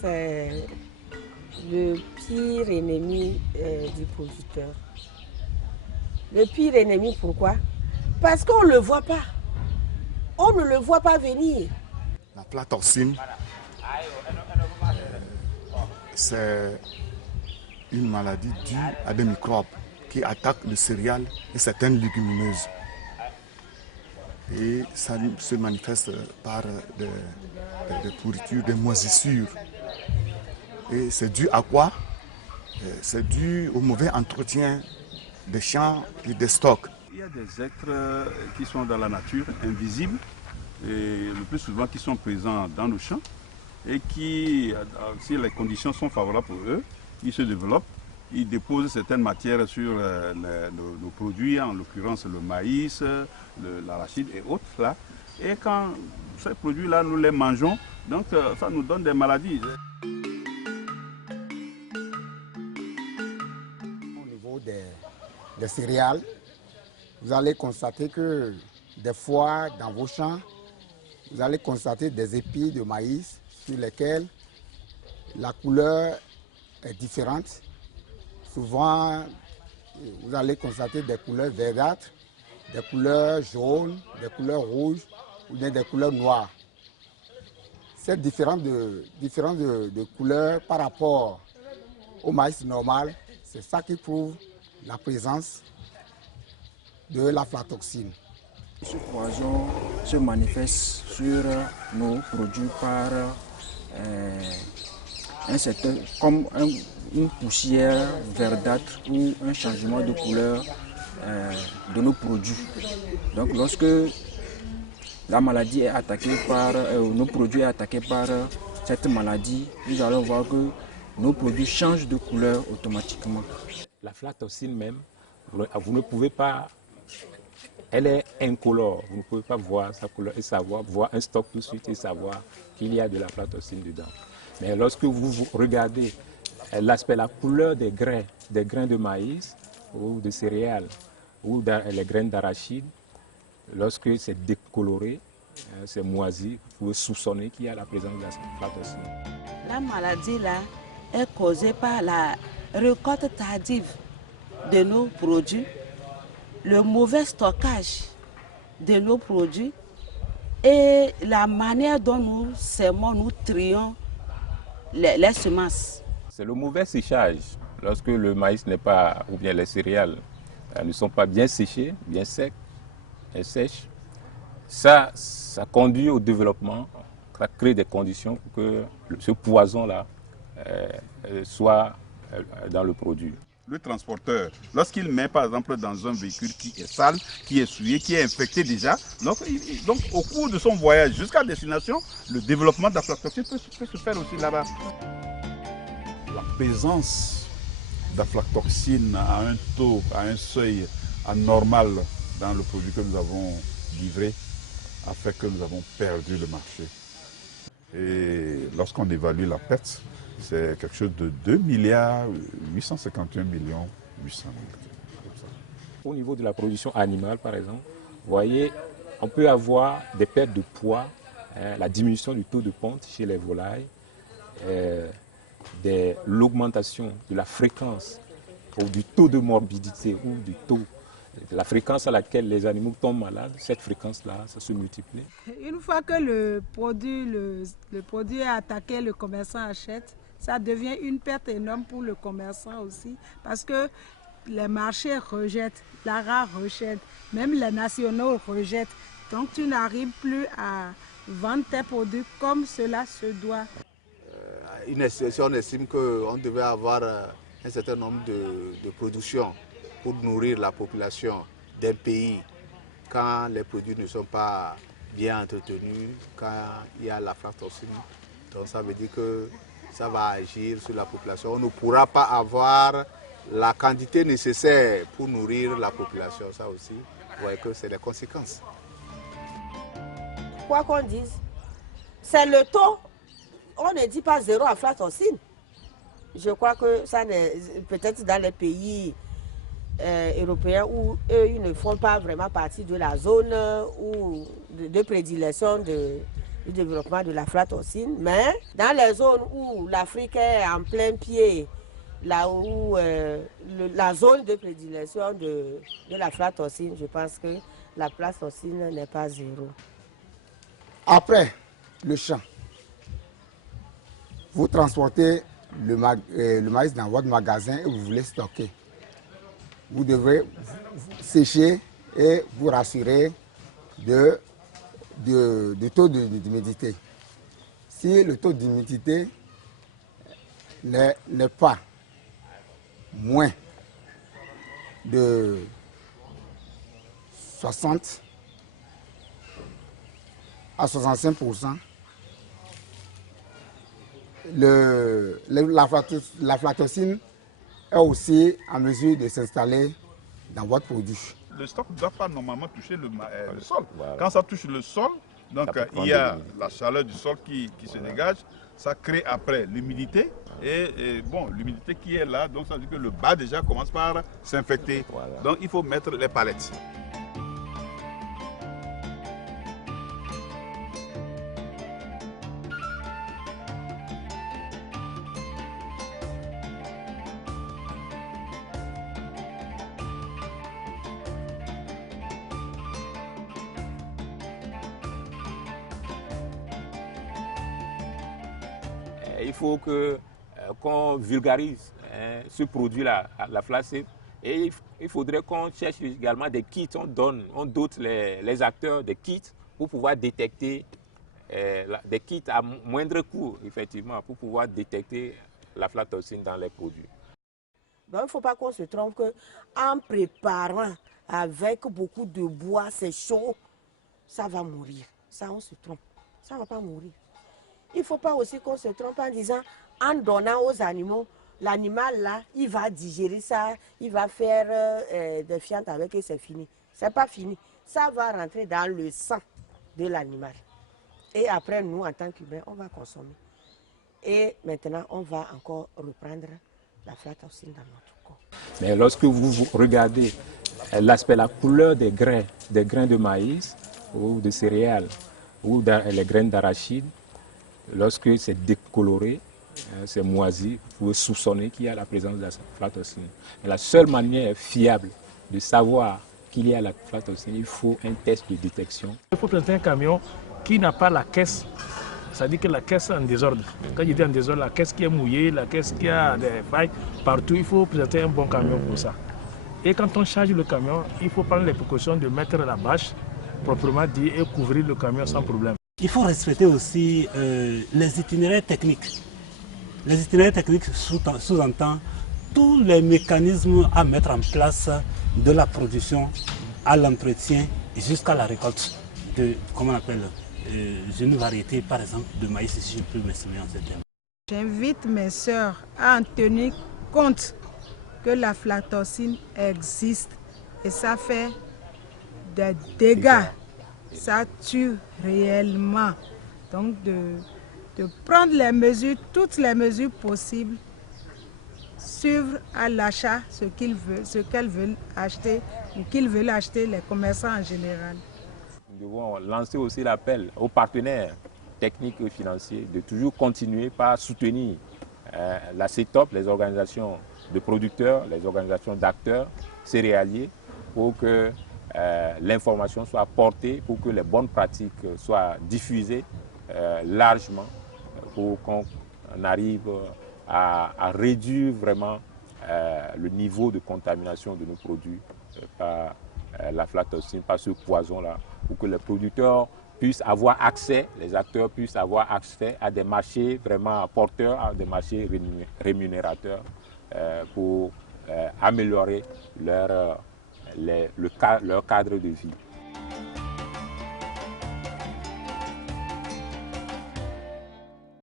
c'est le pire ennemi du producteur. Le pire ennemi, pourquoi? Parce qu'on ne le voit pas. On ne le voit pas venir. La aflatoxine, c'est une maladie due à des microbes qui attaquent les céréales et certaines légumineuses. Et ça se manifeste par des pourritures, des moisissures. Et c'est dû à quoi? C'est dû au mauvais entretien des champs et des stocks. Il y a des êtres qui sont dans la nature, invisibles, et le plus souvent qui sont présents dans nos champs, et qui, si les conditions sont favorables pour eux, ils se développent, ils déposent certaines matières sur nos produits, en l'occurrence le maïs, l'arachide et autres. Là. Et quand ces produits-là, nous les mangeons, donc ça nous donne des maladies. Au niveau des céréales, vous allez constater que des fois, dans vos champs, vous allez constater des épis de maïs sur lesquels la couleur est différente. Souvent, vous allez constater des couleurs verdâtres, des couleurs jaunes, des couleurs rouges ou bien des couleurs noires. Cette différence de couleur par rapport au maïs normal, c'est ça qui prouve la présence de l'aflatoxine. Ce poison se manifeste sur nos produits par une poussière verdâtre ou un changement de couleur de nos produits. Donc lorsque la maladie est attaquée par, nos produits sont attaqués par cette maladie, nous allons voir que nos produits changent de couleur automatiquement. L'aflatoxine même, vous ne pouvez pas, elle est incolore, vous ne pouvez pas voir sa couleur et savoir, voir un stock tout de suite et savoir qu'il y a de l'aflatoxine dedans. Mais lorsque vous regardez l'aspect, la couleur des grains de maïs ou de céréales ou les graines d'arachide, lorsque c'est décoloré, c'est moisi, vous pouvez soupçonner qu'il y a la présence de l'aflatoxine. La maladie là est causée par la récolte tardive de nos produits, le mauvais stockage de nos produits et la manière dont nous sémons, nous trions les semences. C'est le mauvais séchage. Lorsque le maïs n'est pas, ou bien les céréales ne sont pas bien séchées, bien secs et sèches, ça conduit au développement, ça crée des conditions pour que ce poison-là soit dans le produit. Le transporteur, lorsqu'il met par exemple dans un véhicule qui est sale, qui est souillé, qui est infecté déjà, donc au cours de son voyage jusqu'à destination, le développement d'aflatoxine peut se faire aussi là-bas. La présence d'aflatoxine à un taux, à un seuil anormal dans le produit que nous avons livré a fait que nous avons perdu le marché. Et lorsqu'on évalue la perte, c'est quelque chose de 2 milliards 851 millions 800 000. Au niveau de la production animale, par exemple, vous voyez, on peut avoir des pertes de poids, la diminution du taux de ponte chez les volailles, l'augmentation de la fréquence ou du taux de morbidité ou du taux, la fréquence à laquelle les animaux tombent malades, cette fréquence-là, ça se multiplie. Une fois que le produit est attaqué, le commerçant achète, ça devient une perte énorme pour le commerçant aussi, parce que les marchés rejettent, l'ARA rejette, même les nationaux rejettent. Donc tu n'arrives plus à vendre tes produits comme cela se doit. Si on estime qu'on devait avoir un certain nombre de productions pour nourrir la population d'un pays, quand les produits ne sont pas bien entretenus, quand il y a l'aflatoxine, donc ça veut dire que ça va agir sur la population. On ne pourra pas avoir la quantité nécessaire pour nourrir la population. Ça aussi, vous voyez que c'est les conséquences. Quoi qu'on dise, c'est le taux. On ne dit pas zéro aflatoxine. Je crois que ça n'est peut-être dans les pays européens où eux ils ne font pas vraiment partie de la zone ou de prédilection de du développement de l'aflatoxine. Mais dans les zones où l'Afrique est en plein pied, là où la zone de prédilection de l'aflatoxine, je pense que l'aflatoxine n'est pas zéro. Après le champ, vous transportez le maïs dans votre magasin et vous voulez stocker. Vous devrez sécher et vous rassurer du taux d'humidité. Si le taux d'humidité n'est pas moins de 60 à 65%, l'aflatoxine est aussi en mesure de s'installer dans votre produit. Le stock ne doit pas normalement toucher le sol. Voilà. Quand ça touche le sol, donc il y a la chaleur du sol qui se dégage, ça crée après l'humidité. Et bon, l'humidité qui est là, donc ça veut dire que le bas déjà commence par s'infecter. Voilà. Donc il faut mettre les palettes. Il faut qu'on vulgarise ce produit-là, la flacée. Et il faudrait qu'on cherche également des kits, on dote les acteurs des kits pour pouvoir détecter, des kits à moindre coût, effectivement, pour pouvoir détecter l'aflatoxine dans les produits. Donc, il ne faut pas qu'on se trompe qu'en préparant avec beaucoup de bois, c'est chaud, ça va mourir. Ça, on se trompe. Ça ne va pas mourir. Il ne faut pas aussi qu'on se trompe en disant, en donnant aux animaux, l'animal là, il va digérer ça, il va faire des fientes avec et c'est fini. Ce n'est pas fini. Ça va rentrer dans le sang de l'animal. Et après, nous, en tant qu'humains, on va consommer. Et maintenant, on va encore reprendre l'aflatoxine dans notre corps. Mais lorsque vous regardez l'aspect, la couleur des grains de maïs ou de céréales ou les graines d'arachide, lorsque c'est décoloré, c'est moisi, vous pouvez soupçonner qu'il y a la présence de l'aflatoxine. La seule manière fiable de savoir qu'il y a l'aflatoxine, il faut un test de détection. Il faut présenter un camion qui n'a pas la caisse, c'est-à-dire que la caisse est en désordre. Quand je dis en désordre, la caisse qui est mouillée, la caisse qui a des failles, partout, il faut présenter un bon camion pour ça. Et quand on charge le camion, il faut prendre les précautions de mettre la bâche, proprement dit, et couvrir le camion sans problème. Il faut respecter aussi les itinéraires techniques. Les itinéraires techniques sous-entendent tous les mécanismes à mettre en place de la production à l'entretien jusqu'à la récolte de, comment on appelle, une variété par exemple de maïs, si je peux m'exprimer en ces termes. J'invite mes sœurs à en tenir compte que l'aflatoxine existe et ça fait des dégâts. Ça tue réellement. Donc de prendre les mesures, toutes les mesures possibles, suivre à l'achat ce qu'elles veulent acheter ou qu'ils veulent acheter, les commerçants en général. Nous devons lancer aussi l'appel aux partenaires techniques et financiers de toujours continuer par soutenir la CETOP, les organisations de producteurs, les organisations d'acteurs céréaliers, pour que l'information soit portée, pour que les bonnes pratiques soient diffusées largement, pour qu'on arrive à réduire vraiment le niveau de contamination de nos produits par l'aflatoxine, par ce poison-là, pour que les producteurs puissent avoir accès, les acteurs puissent avoir accès à des marchés vraiment porteurs, à des marchés rémunérateurs pour améliorer leur cadre de vie.